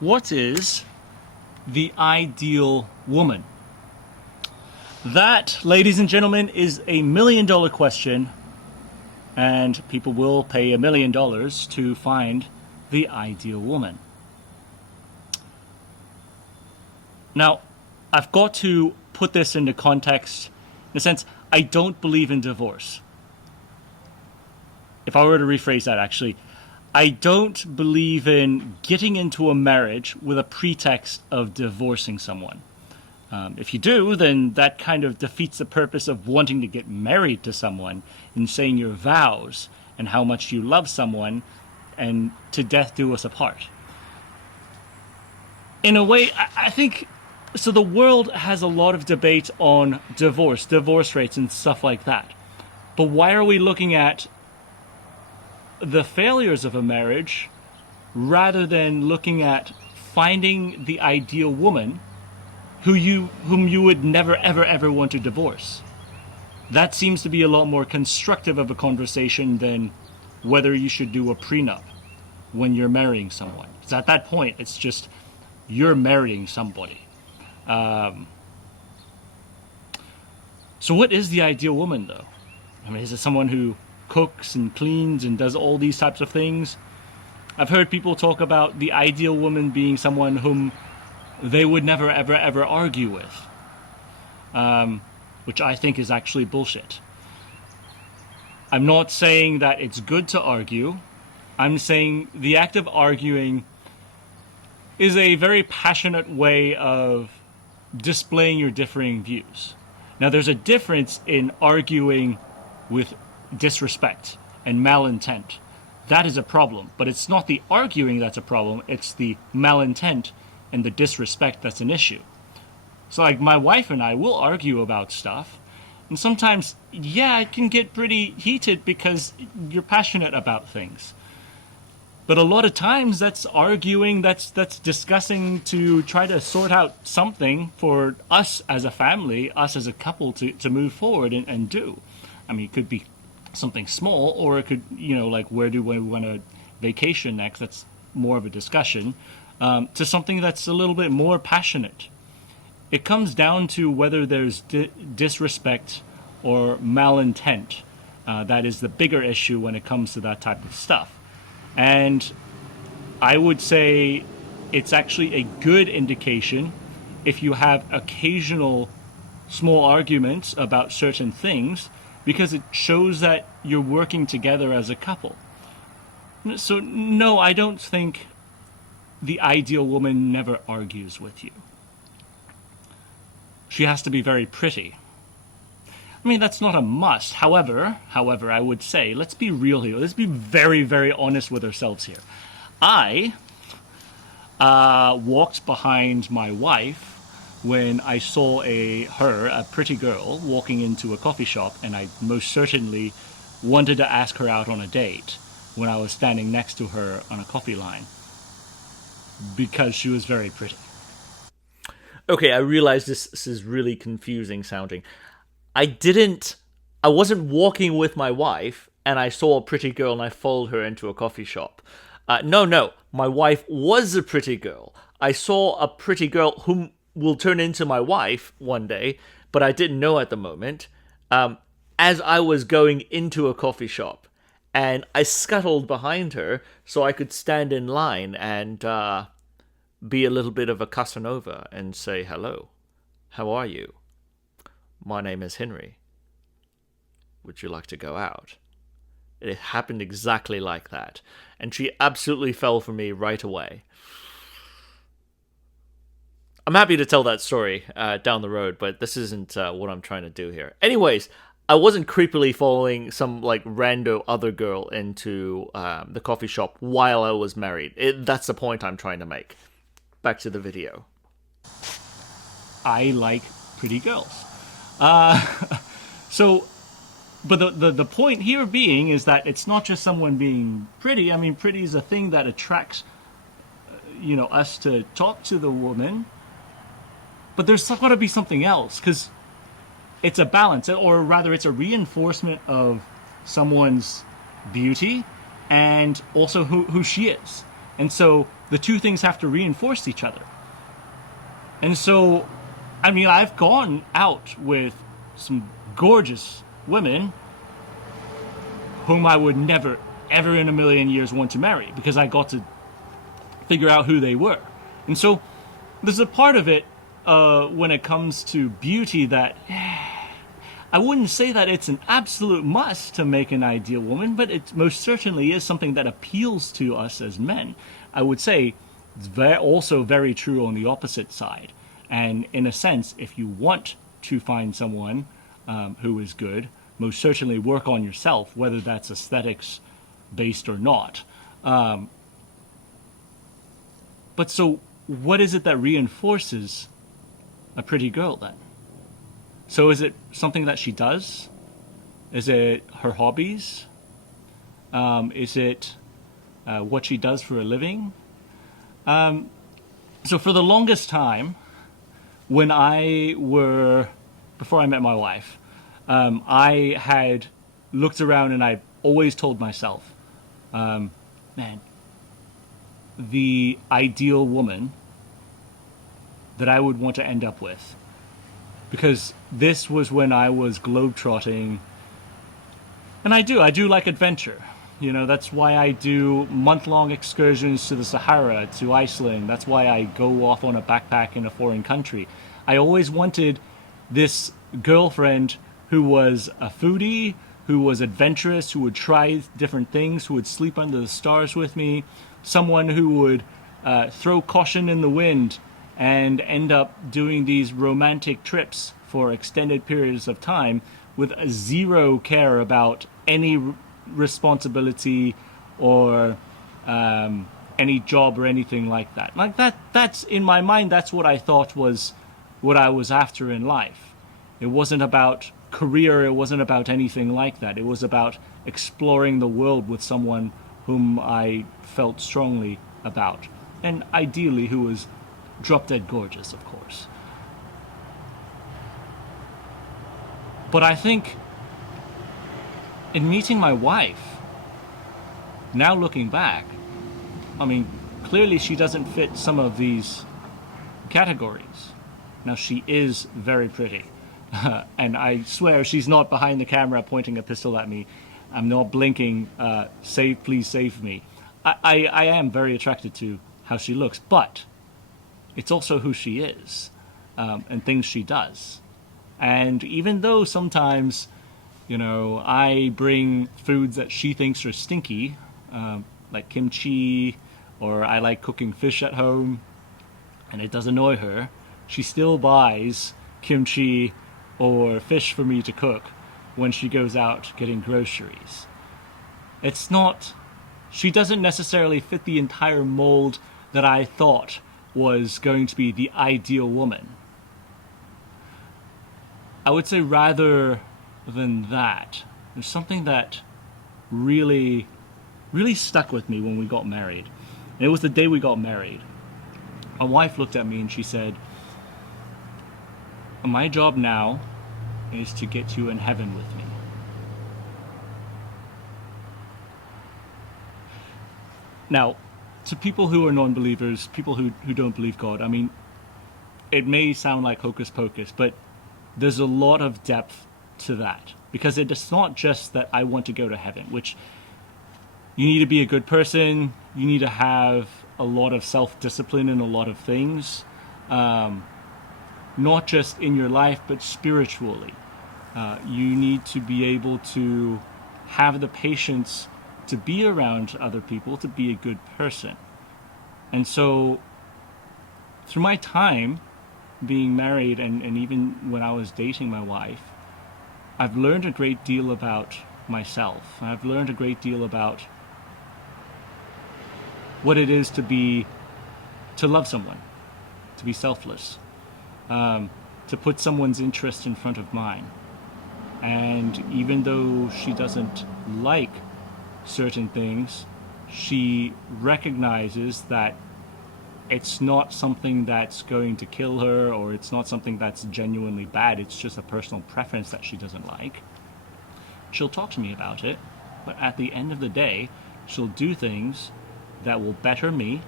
What is the ideal woman? That, ladies and gentlemen, is a $1 million question, and people will pay $1 million to find the ideal woman. Now, I've got to put this into context. In a sense, I don't believe in divorce. If I were to rephrase that, actually, I don't believe in getting into a marriage with a pretext of divorcing someone. If you do, then that kind of defeats the purpose of wanting to get married to someone and saying your vows and how much you love someone and to death do us apart. In a way, I think, so the world has a lot of debate on divorce rates and stuff like that. But why are we looking at the failures of a marriage rather than looking at finding the ideal woman whom you would never ever want to divorce? That seems to be a lot more constructive of a conversation than whether you should do a prenup when you're marrying someone. Because at that point, it's just you're marrying somebody. So what is the ideal woman, though? I mean, is it someone who cooks and cleans and does all these types of things? I've heard people talk about the ideal woman being someone whom they would never ever argue with, which I think is actually bullshit. I'm not saying that it's good to argue. I'm saying the act of arguing is a very passionate way of displaying your differing views. Now, there's a difference in arguing with disrespect and malintent. That is a problem, but it's not the arguing that's a problem, it's the malintent and the disrespect that's an issue. So like my wife and I will argue about stuff, and sometimes, yeah, it can get pretty heated because you're passionate about things. But a lot of times that's arguing, that's discussing to try to sort out something for us as a family, us as a couple to move forward and do. I mean, it could be something small, or it could, like where do we want to vacation next? That's more of a discussion, to something that's a little bit more passionate. It comes down to whether there's disrespect or malintent. That is the bigger issue when it comes to that type of stuff. And I would say it's actually a good indication if you have occasional small arguments about certain things, because it shows that you're working together as a couple. So no, I don't think the ideal woman never argues with you. She has to be very pretty. I mean, that's not a must. However, I would say, let's be real here. Let's be very, very honest with ourselves here. I walked behind my wife when I saw a pretty girl, walking into a coffee shop, and I most certainly wanted to ask her out on a date when I was standing next to her on a coffee line, because she was very pretty. Okay, I realize this is really confusing sounding. I wasn't walking with my wife and I saw a pretty girl and I followed her into a coffee shop. No, my wife was a pretty girl. I saw a pretty girl whom will turn into my wife one day, but I didn't know at the moment, as I was going into a coffee shop. And I scuttled behind her so I could stand in line and be a little bit of a Casanova and say, hello, how are you? My name is Henry. Would you like to go out? It happened exactly like that. And she absolutely fell for me right away. I'm happy to tell that story down the road, but this isn't what I'm trying to do here. Anyways, I wasn't creepily following some rando other girl into the coffee shop while I was married. That's the point I'm trying to make. Back to the video. I like pretty girls. But the point here being is that it's not just someone being pretty. I mean, pretty is a thing that attracts, us to talk to the woman. But there's got to be something else, because it's a balance, or rather it's a reinforcement of someone's beauty and also who she is. And so the two things have to reinforce each other. And so, I mean, I've gone out with some gorgeous women whom I would never, ever in a million years want to marry because I got to figure out who they were. And so there's a part of it when it comes to beauty that I wouldn't say that it's an absolute must to make an ideal woman, but it most certainly is something that appeals to us as men. I would say it's also very true on the opposite side. And in a sense, if you want to find someone who is good, most certainly work on yourself, whether that's aesthetics based or not. But so what is it that reinforces a pretty girl then? So is it something that she does? Is it her hobbies? Is it what she does for a living? So for the longest time, before I met my wife, I had looked around and I always told myself, man, the ideal woman that I would want to end up with. Because this was when I was globetrotting, and I do like adventure. You know, that's why I do month-long excursions to the Sahara, to Iceland. That's why I go off on a backpack in a foreign country. I always wanted this girlfriend who was a foodie, who was adventurous, who would try different things, who would sleep under the stars with me, someone who would throw caution in the wind and end up doing these romantic trips for extended periods of time with zero care about any responsibility or any job or anything like that. Like that's in my mind, that's what I thought was what I was after in life. It wasn't about career, it wasn't about anything like that. It was about exploring the world with someone whom I felt strongly about, and ideally who was drop dead gorgeous, of course. But I think in meeting my wife, now looking back, I mean, clearly she doesn't fit some of these categories. Now, she is very pretty. And I swear she's not behind the camera pointing a pistol at me. I'm not blinking, please save me. I am very attracted to how she looks, but it's also who she is, and things she does. And even though sometimes, you know, I bring foods that she thinks are stinky, like kimchi, or I like cooking fish at home, and it does annoy her, she still buys kimchi or fish for me to cook when she goes out getting groceries. It's not, she doesn't necessarily fit the entire mold that I thought was going to be the ideal woman. I would say rather than that, there's something that really stuck with me when we got married. And it was the day we got married. My wife looked at me and she said, my job now is to get you in heaven with me. Now, to people who are non-believers, people who don't believe God, I mean, it may sound like hocus pocus, but there's a lot of depth to that. Because it's not just that I want to go to heaven, which you need to be a good person, you need to have a lot of self-discipline in a lot of things, not just in your life, but spiritually. You need to be able to have the patience to be around other people, to be a good person. And so, through my time being married, and even when I was dating my wife, I've learned a great deal about myself. I've learned a great deal about what it is to love someone, to be selfless, to put someone's interest in front of mine. And even though she doesn't like certain things, she recognizes that it's not something that's going to kill her, or it's not something that's genuinely bad. It's just a personal preference that she doesn't like. She'll talk to me about it, but at the end of the day, she'll do things that will better me,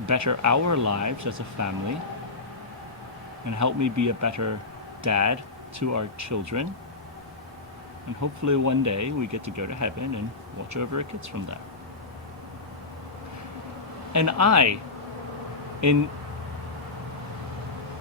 better our lives as a family, and help me be a better dad to our children. And hopefully one day we get to go to heaven and watch over our kids from there. And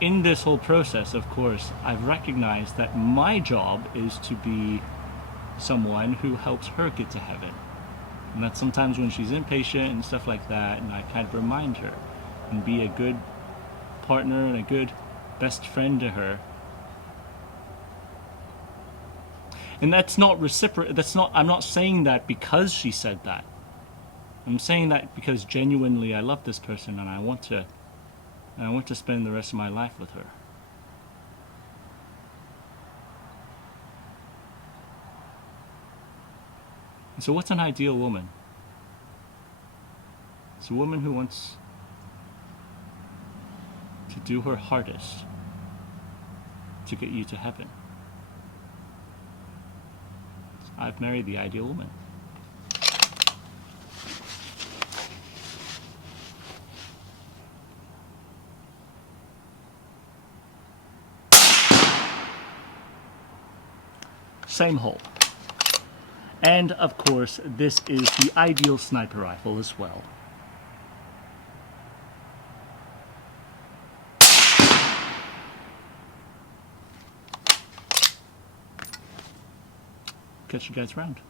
in this whole process, of course, I've recognized that my job is to be someone who helps her get to heaven. And that sometimes when she's impatient and stuff like that, and I kind of remind her and be a good partner and a good best friend to her. And that's not reciprocal. I'm not saying that because she said that. I'm saying that because genuinely I love this person and I want to spend the rest of my life with her. And so what's an ideal woman? It's a woman who wants to do her hardest to get you to heaven. I've married the ideal woman. Same hole. And of course, this is the ideal sniper rifle as well. Catch you guys around.